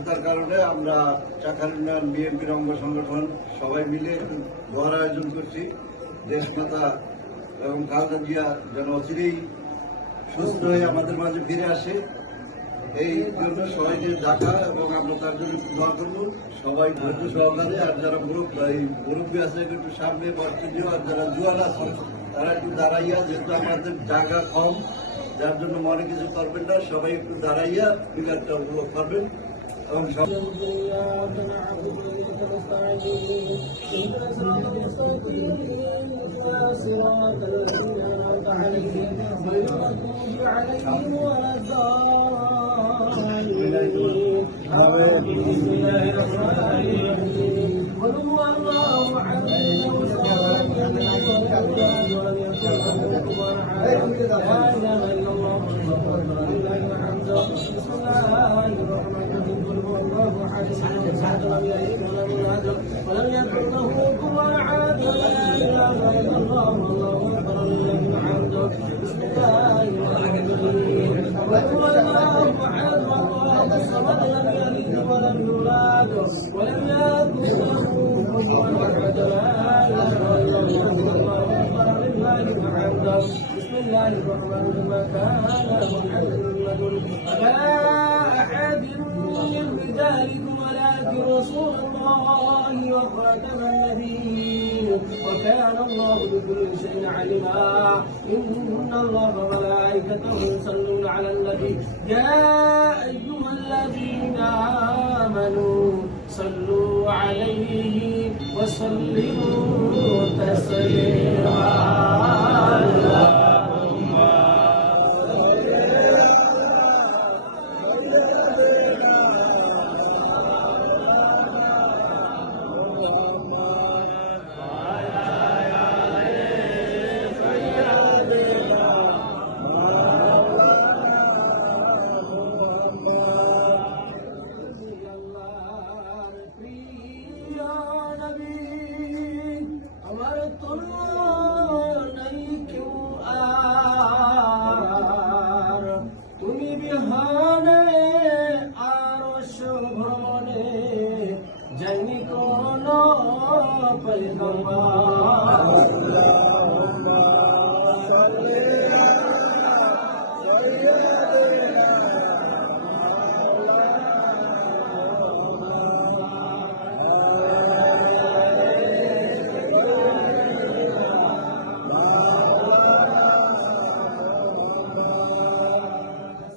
ব্যস্ততার কারণে আমরা চাকার উন্নয়ন বিএনপির অঙ্গ সংগঠন সবাই মিলে দোয়ার আয়োজন করছি। দেশমাতা এবং খালেদা জিয়া যেন অচিরেই সুস্থ হয়ে আমাদের মাঝে ফিরে আসে, এই জন্য সবাইকে ডাকা এবং আমরা তার জন্য দোয়া করবো। সবাই ধৈর্য সহকারে, আর যারা মুরব্বী আছে একটু সামনে বসতে দিও, আর যারা জুয়ান আছে তারা একটু দাঁড়াইয়া, যেহেতু আমাদের জায়গা কম, যার জন্য মনে কিছু করবেন না, সবাই একটু দাঁড়াইয়া বিকারটা উপভোগ করবেন। এবং صراط الذين أنعمت عليهم غير المغضوب عليهم ولا الضالين. بسم الله الرحمن الرحيم. قل هو الله أحد الله الصمد لم يلد ولم يولد ولم يكن له كفوا أحد. لا إله إلا الله ولله الحمد. بسم الله الرحمن الرحيم. قل هو الله أحد الله الصمد لم يلد ولم يولد ولم يكن له كفوا أحد. لا إله إلا الله والله أكبر لله الحمد. بسم الله الرحمن الرحيم. قل هو الله أحد الله الصمد لم يلد ولم يولد ولم يكن له كفوا أحد. لا إله إلا الله والله أكبر لله الحمد. بسم الله الرحمن الرحيم. ما كان محمد أبا أحد من رجالكم ولكن رسول الله وخاتم النبيين وكان الله بكل شيء عليما. إن الله وملائكته يصلون على النبي يا أيها الذين آمنوا صلوا عليه وسلموا تسليما. তুমি বিহানে আরশ ভ্রমণে জানি কোন পয়গম্বর